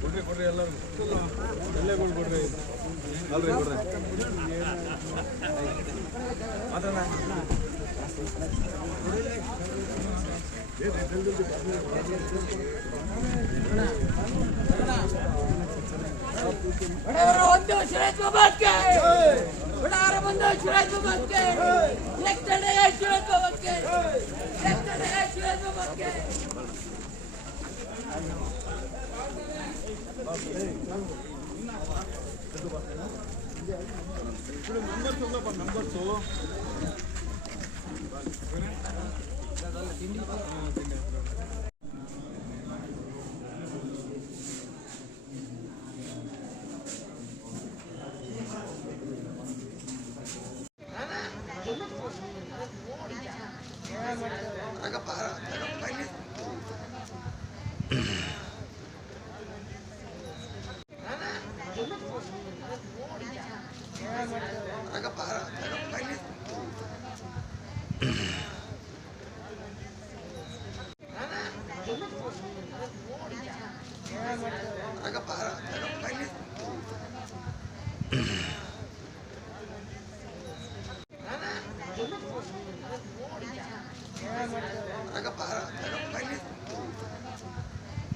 ಕೊಡ್ರಿ ಕೊಡ್ರಿ ಎಲ್ಲರಿಗೂ. ಎಲ್ಲೇ ಕೊಡ್ರಿ. ಅಲ್ರಿ ಕೊಡ್ರಿ ಮಾತಾಡ ಬಡವರ ಒಂದು ಶಿರಾಜ್ ಬಾಬಾಕ್ಕೆ. ಬಡವರ ಬಂದು ಶಿರಾಜ್ ಬಾಬಾಕ್ಕೆ. ಎಕ್ತಡೆ ಶಿರಾಜ್ ಬಾಬಾಕ್ಕೆ. ಎಕ್ತಡೆ ಶಿರಾಜ್ ಬಾಬಾಕ್ಕೆ. ನಂಬರ್ಸು ಅಧ್ಯಕ್ಷ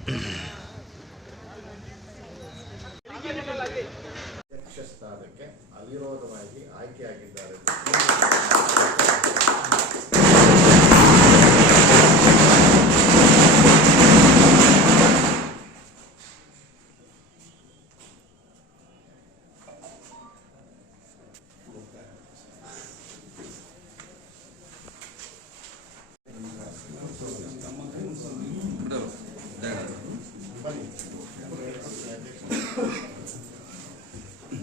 mm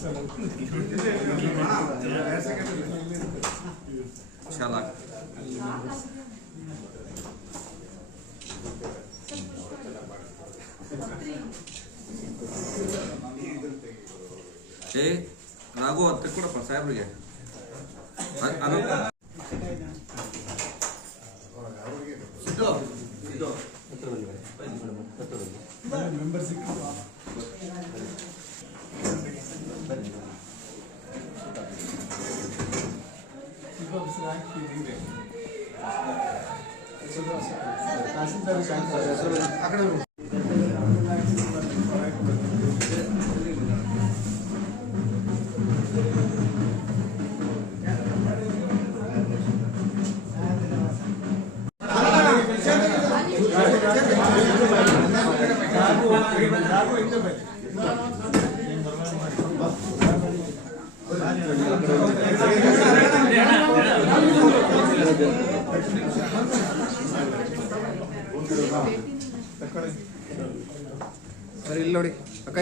ಆಗಿ ಶಾಲಾ ಏ ರಾಘು ಅಂತ ಕೊಡಪ್ಪ ಸಾಹೇಬ್ರಿಗೆ ಅ-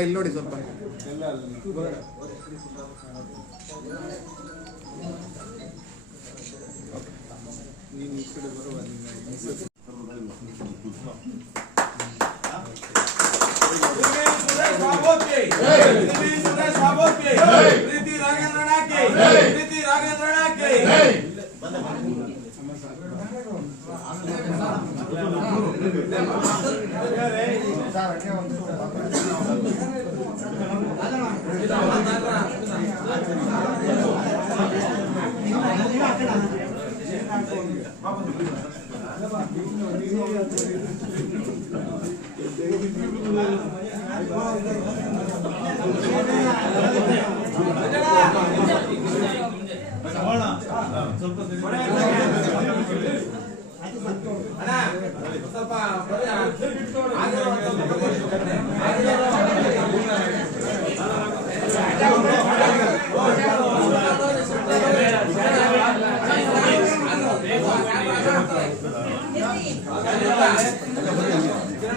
ಇಲ್ಲಿ ನೋಡಿ ಸ್ವಲ್ಪ. ಪ್ರೀತಿ ರಾಘೇಂದ್ರ ನಾಕಿ ಪ್ರೀತಿ ರಾಘೇಂದ್ರ ನಾಕಿ ಸ್ವಲ್ಪ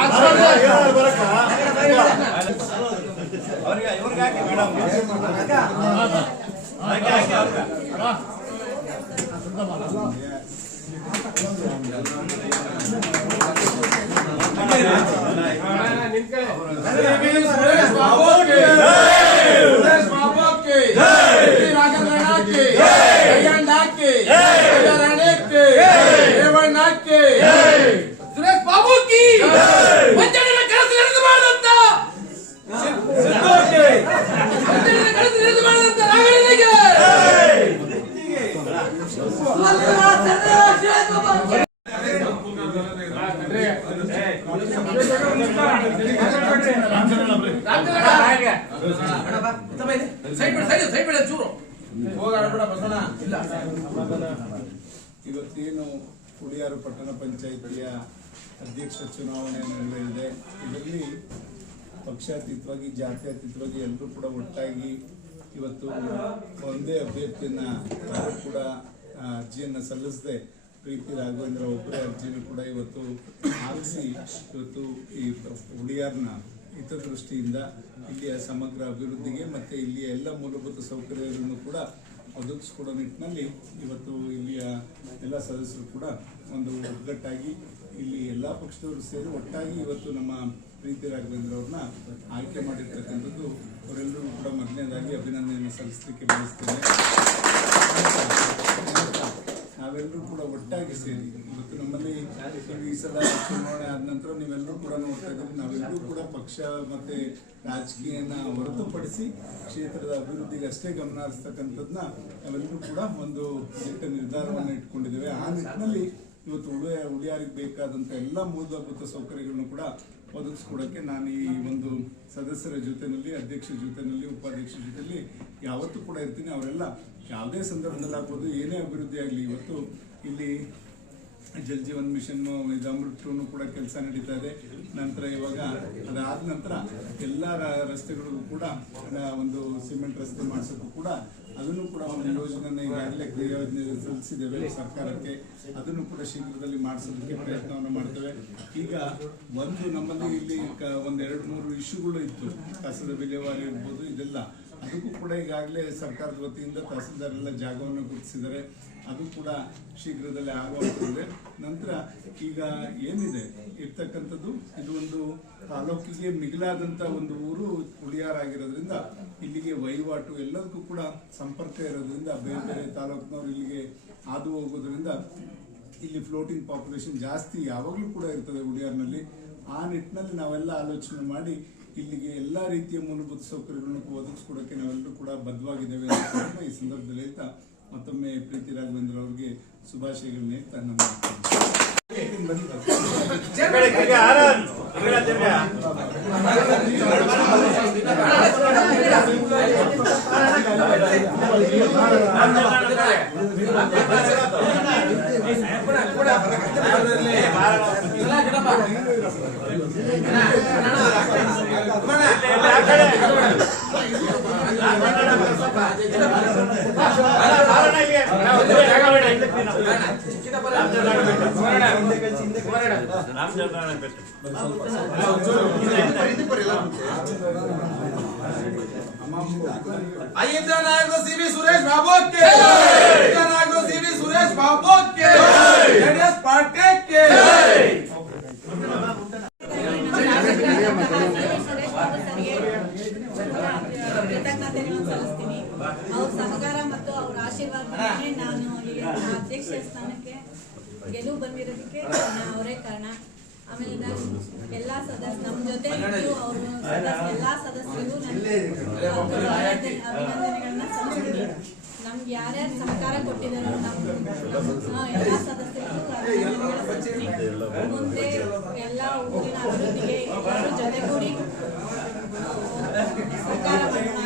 عشرة ಅಧ್ಯಕ್ಷ ಚುನಾವಣೆ ನಡೆಯಲಿದೆ ಇದರಲ್ಲಿ ಪಕ್ಷಾತೀತವಾಗಿ, ಜಾತ್ಯತೀತವಾಗಿ ಎಲ್ಲರೂ ಕೂಡ ಒಟ್ಟಾಗಿ ಇವತ್ತು ಒಂದೇ ಅಭ್ಯರ್ಥಿಯನ್ನ ಯಾರು ಕೂಡ ಅರ್ಜಿಯನ್ನು ಸಲ್ಲಿಸದೆ ಪ್ರೀತಿ ರಾಘವೇಂದ್ರ ಒಬ್ಬರೇ ಅರ್ಜಿಯನ್ನು ಕೂಡ ಇವತ್ತು ಹಾಕಿಸಿ ಇವತ್ತು ಈ ಹುಳಿಯಾರ್ನ ಹಿತದೃಷ್ಟಿಯಿಂದ ಇಲ್ಲಿಯ ಸಮಗ್ರ ಅಭಿವೃದ್ಧಿಗೆ ಮತ್ತು ಇಲ್ಲಿಯ ಎಲ್ಲ ಮೂಲಭೂತ ಸೌಕರ್ಯಗಳನ್ನು ಕೂಡ ಒದಗಿಸ್ಕೊಡೋ ನಿಟ್ಟಿನಲ್ಲಿ ಇವತ್ತು ಇಲ್ಲಿಯ ಎಲ್ಲ ಸದಸ್ಯರು ಕೂಡ ಒಂದು ಒಗ್ಗಟ್ಟಾಗಿ ಇಲ್ಲಿ ಎಲ್ಲ ಪಕ್ಷದವರು ಸೇರಿ ಒಟ್ಟಾಗಿ ಇವತ್ತು ನಮ್ಮ ಪ್ರೀತಿ ರಾಘವೇಂದ್ರ ಅವ್ರನ್ನ ಆಯ್ಕೆ ಮಾಡಿರ್ತಕ್ಕಂಥದ್ದು ಅವರೆಲ್ಲರೂ ಕೂಡ ಮೊದಲನೇದಾಗಿ ಅಭಿನಂದನೆಯನ್ನು ಸಲ್ಲಿಸಲಿಕ್ಕೆ ಬಯಸ್ತೇನೆ. ನಾವೆಲ್ಲರೂ ಕೂಡ ಒಟ್ಟಾಗಿ ಸೇರಿ ಇವತ್ತು ನಮ್ಮಲ್ಲಿ ಈ ಸಲ ಚುನಾವಣೆ ಆದ ನಂತರ ನೀವೆಲ್ಲರೂ ಕೂಡ ನೋಡ್ತಾ ಇದ್ದೀರಿ. ನಾವೆಲ್ಲರೂ ಕೂಡ ಪಕ್ಷ ಮತ್ತೆ ರಾಜಕೀಯನ ಹೊರತುಪಡಿಸಿ ಕ್ಷೇತ್ರದ ಅಭಿವೃದ್ಧಿಗೆ ಅಷ್ಟೇ ಗಮನ ಹರಿಸ್ತಕ್ಕಂಥದ್ದನ್ನ ನಾವೆಲ್ಲರೂ ಕೂಡ ಒಂದು ನಿರ್ಧಾರವನ್ನು ಇಟ್ಕೊಂಡಿದ್ದೇವೆ. ಆ ನಿಟ್ಟಿನಲ್ಲಿ ಇವತ್ತು ಉಳಿಯ, ಉಳಿಯಾರಿಗೆ ಬೇಕಾದಂಥ ಎಲ್ಲ ಮೂಲಭೂತ ಸೌಕರ್ಯಗಳನ್ನು ಕೂಡ ಒದಗಿಸ್ಕೊಡೋಕ್ಕೆ ನಾನು ಈ ಒಂದು ಸದಸ್ಯರ ಜೊತೆಯಲ್ಲಿ ಅಧ್ಯಕ್ಷರ ಜೊತೆನಲ್ಲಿ ಉಪಾಧ್ಯಕ್ಷರ ಜೊತೆಯಲ್ಲಿ ಯಾವತ್ತೂ ಕೂಡ ಇರ್ತೀನಿ. ಅವರೆಲ್ಲ ಯಾವುದೇ ಸಂದರ್ಭದಲ್ಲಿ ಆಗ್ಬೋದು, ಏನೇ ಅಭಿವೃದ್ಧಿ ಆಗಲಿ, ಇವತ್ತು ಇಲ್ಲಿ ಜಲ್ ಜೀವನ್ ಮಿಷನ್ ಇದು ಕೂಡ ಕೆಲಸ ನಡೀತಾ ಇದೆ. ನಂತರ ಇವಾಗ ಅದಾದ ನಂತರ ಎಲ್ಲ ರಸ್ತೆಗಳಿಗೂ ಕೂಡ ಒಂದು ಸಿಮೆಂಟ್ ರಸ್ತೆ ಮಾಡಿಸೋಕ್ಕೂ ಕೂಡ ಅದನ್ನು ಕೂಡ ಒಂದು ಯೋಜನೆ ಈಗಾಗಲೇ ಯೋಜನೆ ಸಲ್ಲಿಸಿದ್ದೇವೆ ಸರ್ಕಾರಕ್ಕೆ. ಅದನ್ನು ಕೂಡ ಶೀಘ್ರದಲ್ಲಿ ಮಾಡಿಸೋದಕ್ಕೆ ಪ್ರಯತ್ನವನ್ನು ಮಾಡ್ತೇವೆ. ಈಗ ಒಂದು ನಮ್ಮಲ್ಲಿ ಇಲ್ಲಿ ಒಂದೆರಡು ಒಂದ್ ಎರಡು ಮೂರು ಇಶ್ಯೂಗಳು ಇತ್ತು. ಕಸದ ವಿಲೇವಾರಿ ಇರ್ಬೋದು ಇದೆಲ್ಲ. ಅದಕ್ಕೂ ಕೂಡ ಈಗಾಗಲೇ ಸರ್ಕಾರದ ವತಿಯಿಂದ ತಹಸೀಲ್ದಾರೆಲ್ಲ ಜಾಗವನ್ನು ಗುರುತಿಸಿದ್ದಾರೆ. ಅದು ಕೂಡ ಶೀಘ್ರದಲ್ಲೇ ಆಗುವಂತಿದೆ ನಂತರ ಈಗ ಏನಿದೆ? ಇರ್ತಕ್ಕಂಥದ್ದು, ಇದು ಒಂದು ತಾಲೂಕಿಗೆ ಮಿಗಿಲಾದಂಥ ಒಂದು ಊರು ಆಗಿರೋದ್ರಿಂದ ಇಲ್ಲಿಗೆ ವಹಿವಾಟು ಎಲ್ಲದಕ್ಕೂ ಕೂಡ ಸಂಪರ್ಕ ಇರೋದ್ರಿಂದ ಬೇರೆ ಬೇರೆ ತಾಲೂಕಿನವರು ಇಲ್ಲಿಗೆ ಹಾದು ಹೋಗೋದ್ರಿಂದ ಇಲ್ಲಿ ಫ್ಲೋಟಿಂಗ್ ಪಾಪ್ಯುಲೇಷನ್ ಜಾಸ್ತಿ ಯಾವಾಗಲೂ ಕೂಡ ಇರ್ತದೆ ಉಳಿಯಾರ್ನಲ್ಲಿ ಆ ನಿಟ್ಟಿನಲ್ಲಿ ನಾವೆಲ್ಲ ಆಲೋಚನೆ ಮಾಡಿ ಇಲ್ಲಿಗೆ ಎಲ್ಲ ರೀತಿಯ ಮೂಲಭೂತ ಸೌಕರ್ಯಗಳನ್ನು ಒದಗಿಸ್ಕೊಡೋಕೆ ನಾವೆಲ್ಲರೂ ಕೂಡ ಬದ್ಧವಾಗಿದ್ದೇವೆ ಅಂತ ಈ ಸಂದರ್ಭದಲ್ಲಿ ಹೇಳ್ತಾ ಮತ್ತೊಮ್ಮೆ ಪ್ರೀತಿ ರಾಘವೇಂದ್ರ ಅವರಿಗೆ ಶುಭಾಶಯಗಳನ್ನ ಹೇಳ್ತಾ ನನ್ನ ಅಯ್ಯಂದ್ರ ನಾಯಕರು ಸಿ ವಿ ಸುರೇಶ್ ಬಾಬು ಕೆ ಅಯ್ಯಂದ್ರ ನಾಯಕರು ಸಿ ವಿ ಸುರೇಶ್ ಬಾಬು ಕೆ ಜೆಡಿಎಸ್ ಪಾರ್ಟಿ ಕೆ ಕೃತಜ್ಞತೆಗಳನ್ನು ಸಲ್ಲಿಸ್ತೀನಿ ಅವ್ರ ಸಹಕಾರ ಮತ್ತು ಅವ್ರ ಆಶೀರ್ವಾದಕ್ಕೆ ನಾನು ಈ ಅಧ್ಯಕ್ಷ ಸ್ಥಾನಕ್ಕೆ ಬಂದಿರೋದಕ್ಕೆ ಅವರೇ ಕಾರಣ. ಆಮೇಲೆ ಎಲ್ಲಾ ಸದಸ್ಯ ನಮ್ಮ ಜೊತೆ ಇದ್ದು ಅವರು ಎಲ್ಲಾ ಸದಸ್ಯರಿಗೂ ನಾನು ಅಭಿನಂದನೆಗಳನ್ನ ಸಲ್ಲಿಸ್ತೀನಿ. ನಮ್ಗೆ ಯಾರ್ಯಾರು ಸಹಕಾರ ಕೊಟ್ಟಿದ್ದಾರೆ ಎಲ್ಲಾ ಸದಸ್ಯರಿಗೂ ಮುಂದೆ ಎಲ್ಲ ಊರಿನ ಅಭಿವೃದ್ಧಿಗೆ ಎಲ್ಲರೂ ಜೊತೆಗೂಡಿ ಸಹಕಾರ ಮಾಡೋಣ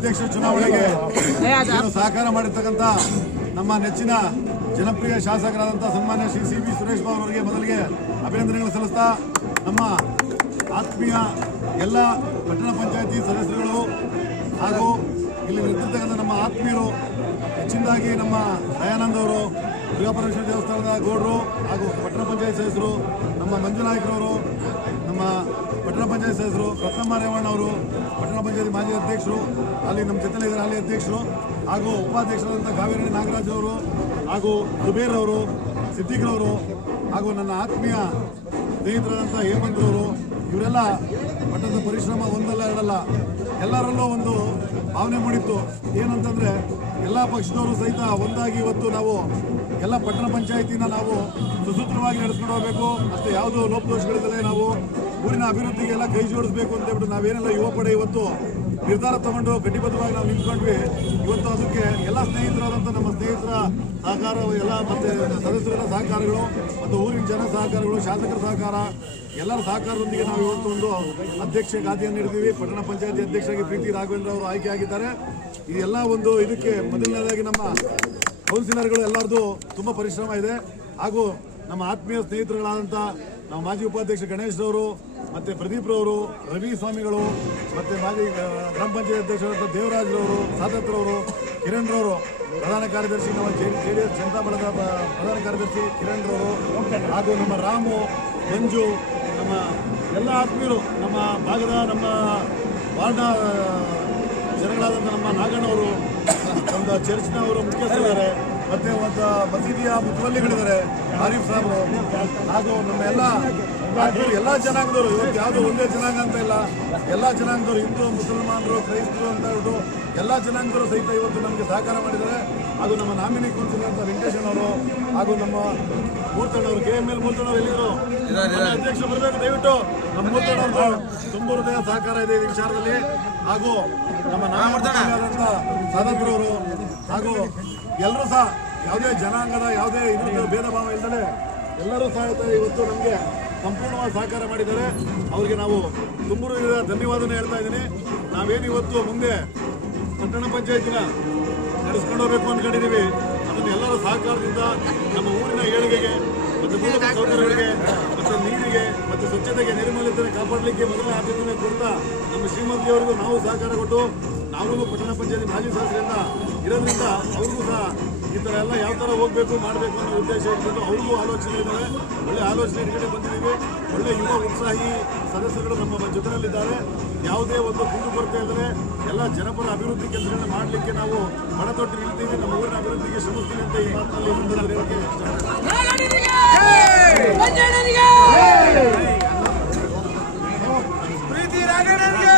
ಅಧ್ಯಕ್ಷ ಚುನಾವಣೆಗೆ ಸಹಕಾರ ಮಾಡಿರ್ತಕ್ಕಂಥ ನಮ್ಮ ನೆಚ್ಚಿನ ಜನಪ್ರಿಯ ಶಾಸಕರಾದಂಥ ಸನ್ಮಾನ್ಯ ಶ್ರೀ ಸಿ ಬಿ ಸುರೇಶ್ ಬಾಬು ಅವರಿಗೆ ಮೊದಲಿಗೆ ಅಭಿನಂದನೆಗಳು ಸಲ್ಲಿಸ್ತಾ ನಮ್ಮ ಆತ್ಮೀಯ ಎಲ್ಲ ಪಟ್ಟಣ ಪಂಚಾಯಿತಿ ಸದಸ್ಯರುಗಳು ಹಾಗೂ ಇಲ್ಲಿ ನಿಂತಿರ್ತಕ್ಕಂಥ ನಮ್ಮ ಆತ್ಮೀಯರು ಹೆಚ್ಚಿನದಾಗಿ ನಮ್ಮ ದಯಾನಂದ್ ಅವರು ದುರ್ಗಾಪರಮೇಶ್ವರ ದೇವಸ್ಥಾನದ ಗೌಡರು ಹಾಗೂ ಪಟ್ಟಣ ಪಂಚಾಯತ್ ಸದಸ್ಯರು ನಮ್ಮ ಮಂಜುನಾಯಕರವರು ನಮ್ಮ ಪಟ್ಟಣ ಪಂಚಾಯತ್ ಸದಸ್ಯರು ರತ್ನಮ್ಮ ರೇವಣ್ಣ ಅವರು, ಪಟ್ಟಣ ಪಂಚಾಯತ್ ಮಾಜಿ ಅಧ್ಯಕ್ಷರು, ಅಲ್ಲಿ ನಮ್ಮ ಜೊತೆಲಿ ಇದ್ದಾರೆ ಅಲ್ಲಿ ಅಧ್ಯಕ್ಷರು, ಹಾಗೂ ಉಪಾಧ್ಯಕ್ಷರಾದಂಥ ಕಾವೇರಿ ನಾಗರಾಜ್ ಅವರು, ಹಾಗೂ ಜುಬೇರ್ ಅವರು ಸಿದ್ದಿಕ್ರವರು ಹಾಗೂ ನನ್ನ ಆತ್ಮೀಯ ಸ್ನೇಹಿತರಾದಂಥ ಹೇಮಂತ್ರವರು ಇವರೆಲ್ಲ ಪಟ್ಟಣದ ಪರಿಶ್ರಮ ಒಂದಲ್ಲ ಎರಡಲ್ಲ, ಎಲ್ಲರಲ್ಲೂ ಒಂದು ಭಾವನೆ ಮೂಡಿತ್ತು. ಏನಂತಂದರೆ, ಎಲ್ಲ ಪಕ್ಷದವರು ಸಹಿತ ಒಂದಾಗಿ ಇವತ್ತು ನಾವು ಎಲ್ಲ ಪಟ್ಟಣ ಪಂಚಾಯಿತಿನ ನಾವು ಸುಸೂತ್ರವಾಗಿ ನಡೆಸ್ಕೊಂಡು ಹೋಗಬೇಕು. ಅಷ್ಟೇ ಯಾವುದೋ ಲೋಪದೋಷಗಳಿಲ್ಲದೆ ನಾವು ಊರಿನ ಅಭಿವೃದ್ಧಿಗೆ ಎಲ್ಲ ಕೈ ಜೋಡಿಸಬೇಕು ಅಂತ ಹೇಳ್ಬಿಟ್ಟು ನಾವೇನೆಲ್ಲ ಯುವ ಪಡೆ ಇವತ್ತು ನಿರ್ಧಾರ ತಗೊಂಡು ಗಟ್ಟಿಬದ್ಧವಾಗಿ ನಾವು ನಿಂತ್ಕೊಂಡ್ವಿ. ಇವತ್ತು ಅದಕ್ಕೆ ಎಲ್ಲ ಸ್ನೇಹಿತರಾದಂಥ ನಮ್ಮ ಸ್ನೇಹಿತರ ಸಹಕಾರ, ಎಲ್ಲ ಮತ್ತೆ ಸದಸ್ಯರ ಸಹಕಾರಗಳು ಮತ್ತು ಊರಿನ ಜನ ಸಹಕಾರಗಳು, ಶಾಸಕರ ಸಹಕಾರ, ಎಲ್ಲರ ಸಹಕಾರದೊಂದಿಗೆ ನಾವು ಇವತ್ತು ಒಂದು ಅಧ್ಯಕ್ಷ ಖಾತೆಯನ್ನು ನೀಡಿದ್ದೀವಿ. ಪಟ್ಟಣ ಪಂಚಾಯತಿ ಅಧ್ಯಕ್ಷರಾಗಿ ಪ್ರೀತಿ ರಾಘವೇಂದ್ರ ಅವರು ಆಯ್ಕೆ ಆಗಿದ್ದಾರೆ. ಇದೆಲ್ಲ ಒಂದು ಇದಕ್ಕೆ ಮೊದಲನೇದಾಗಿ ನಮ್ಮ ಕೌನ್ಸಿಲರ್ಗಳು ಎಲ್ಲರದು ತುಂಬ ಪರಿಶ್ರಮ ಇದೆ. ಹಾಗೂ ನಮ್ಮ ಆತ್ಮೀಯ ಸ್ನೇಹಿತರುಗಳಾದಂಥ ನಮ್ಮ ಮಾಜಿ ಉಪಾಧ್ಯಕ್ಷ ಗಣೇಶ್ ಅವರು ಮತ್ತೆ ಪ್ರದೀಪ್ ರವರು, ರವಿ ಸ್ವಾಮಿಗಳು, ಮತ್ತೆ ಮಾಜಿ ಗ್ರಾಮ ಪಂಚಾಯತ್ ಅಧ್ಯಕ್ಷರಾದ ದೇವರಾಜ್ರವರು ಸಾದತ್ರವರು ಕಿರಣ್ ರವರು, ಪ್ರಧಾನ ಕಾರ್ಯದರ್ಶಿ ನಮ್ಮ ಜೆ ಡಿ ಎಸ್ ಜನತಾ ಬಳದ ಪ್ರಧಾನ ಕಾರ್ಯದರ್ಶಿ ಕಿರಣ್ ರವರು, ಹಾಗೂ ನಮ್ಮ ರಾಮು, ಮಂಜು, ನಮ್ಮ ಎಲ್ಲ ಆತ್ಮೀಯರು, ನಮ್ಮ ಭಾಗದ ನಮ್ಮ ವಾರ್ಡ ಜನಗಳಾದಂಥ ನಮ್ಮ ನಾಗಣ್ಣವರು, ನಮ್ಮ ಚರ್ಚ್ನವರು ಮುಖ್ಯಸ್ಥರಿದ್ದಾರೆ. ಮತ್ತೆ ಒಂದು ಮಸೀದಿಯ ಮುತುವಲ್ಲಿಗಳಿದ್ದಾರೆ ಆರಿಫ್ ಸಾಹೇಬರು ಹಾಗೂ ನಮ್ಮ ಎಲ್ಲ ಎಲ್ಲ ಜನಾಂಗದವರು ಇವತ್ತು ಯಾವುದೋ ಒಂದೇ ಜನಾಂಗ ಅಂತ ಇಲ್ಲ. ಎಲ್ಲ ಜನಾಂಗದವರು ಹಿಂದೂ ಮುಸಲ್ಮಾನರು ಕ್ರೈಸ್ತರು ಅಂತ ಹೇಳ್ಬಿಟ್ಟು ಎಲ್ಲ ಜನಾಂಗದವರು ಸಹಿತ ಇವತ್ತು ನಮಗೆ ಸಹಕಾರ ಮಾಡಿದ್ದಾರೆ. ಹಾಗೂ ನಮ್ಮ ನಾಮಿನಿ ಕೂತಿರುವಂಥ ವೆಂಕಟೇಶನ್ ಅವರು ಹಾಗೂ ನಮ್ಮ ಮೂರ್ತಣ್ಣವರು ಕೆ ಎಂ ಎಲ್ ಮೂರ್ತಣ್ಣವರು ಎಲ್ಲಿದ್ರು? ಅಧ್ಯಕ್ಷರು ಬರಬೇಕು ದಯವಿಟ್ಟು. ನಮ್ಮ ಮೂರ್ತಣ್ಣವ್ರದ್ದು ತುಂಬ ಹೃದಯ ಸಹಕಾರ ಇದೆ ಈ ವಿಚಾರದಲ್ಲಿ. ಹಾಗೂ ನಮ್ಮ ನಾಮಕರಣಾದಂಥ ಸಾಧಕರವರು ಹಾಗೂ ಎಲ್ಲರೂ ಸಹ ಯಾವುದೇ ಜನಾಂಗದ, ಯಾವುದೇ ಇದರಿಂದ ಭೇದ ಭಾವ ಇಲ್ಲದೆ ಎಲ್ಲರೂ ಸಹ ಇವತ್ತು ನಮಗೆ ಸಂಪೂರ್ಣವಾಗಿ ಸಹಕಾರ ಮಾಡಿದ್ದಾರೆ. ಅವರಿಗೆ ನಾವು ತುಂಬರು ಧನ್ಯವಾದನೆ ಹೇಳ್ತಾ ಇದ್ದೀನಿ. ನಾವೇನು ಇವತ್ತು ಮುಂದೆ ಪಟ್ಟಣ ಪಂಚಾಯತಿನ ನಡೆಸ್ಕೊಂಡು ಹೋಗ್ಬೇಕು ಅಂದ್ಕೊಂಡಿದ್ದೀವಿ ಅದನ್ನು ಎಲ್ಲರ ಸಹಕಾರದಿಂದ ನಮ್ಮ ಊರಿನ ಏಳಿಗೆಗೆ, ಮತ್ತು ಮೂಲಭೂತ ಸೌಕರ್ಯಗಳಿಗೆ ನೀರಿಗೆ ಮತ್ತು ಸ್ವಚ್ಛತೆಗೆ ನಿರ್ಮಲತೆ ಕಾಪಾಡಲಿಕ್ಕೆ ಮೊದಲನೇ ಆದ್ಯತೆ ಕೊಡ್ತಾ ನಮ್ಮ ಶ್ರೀಮಂತಿಯವರಿಗೂ ನಾವು ಸಹಕಾರ ಕೊಟ್ಟು ನಾವೂ ಪಟ್ಟಣ ಪಂಚಾಯತಿ ಮಾಜಿ ಸದಸ್ಯರಿಂದ ಇರೋದ್ರಿಂದ ಅವ್ರಿಗೂ ಸಹ ಈ ಥರ ಎಲ್ಲ ಯಾವ ಥರ ಹೋಗಬೇಕು, ಮಾಡಬೇಕು ಅನ್ನೋ ಉದ್ದೇಶ ಇಟ್ಕೊಂಡು ಅವ್ರಿಗೂ ಆಲೋಚನೆ ಇದ್ದಾವೆ ಒಳ್ಳೆ ಆಲೋಚನೆ ಇಟ್ಕೊಂಡು ಬಂದಿದ್ದೀವಿ. ಒಳ್ಳೆ ಯುವ ಉತ್ಸಾಹಿ ಸದಸ್ಯರುಗಳು ನಮ್ಮ ಜೊತೆಯಲ್ಲಿದ್ದಾರೆ. ಯಾವುದೇ ಒಂದು ಕುಂದುಕೊರತೆ ಇದ್ದರೆ ಎಲ್ಲ ಜನಪರ ಅಭಿವೃದ್ಧಿ ಕೆಲಸಗಳನ್ನ ಮಾಡಲಿಕ್ಕೆ ನಾವು ಬಡತೊಟ್ಟು ನಿಲ್ತೀವಿ ನಮ್ಮ ಊರಿನ ಅಭಿವೃದ್ಧಿಗೆ ಶ್ರಮಿಸ್ತೀವಿ ಅಂತ ಈ ಮಾತಿನಲ್ಲಿ ಮುಂದೆ. ಪ್ರೀತಿ ರಾಘಣ್ಣನಿಗೆ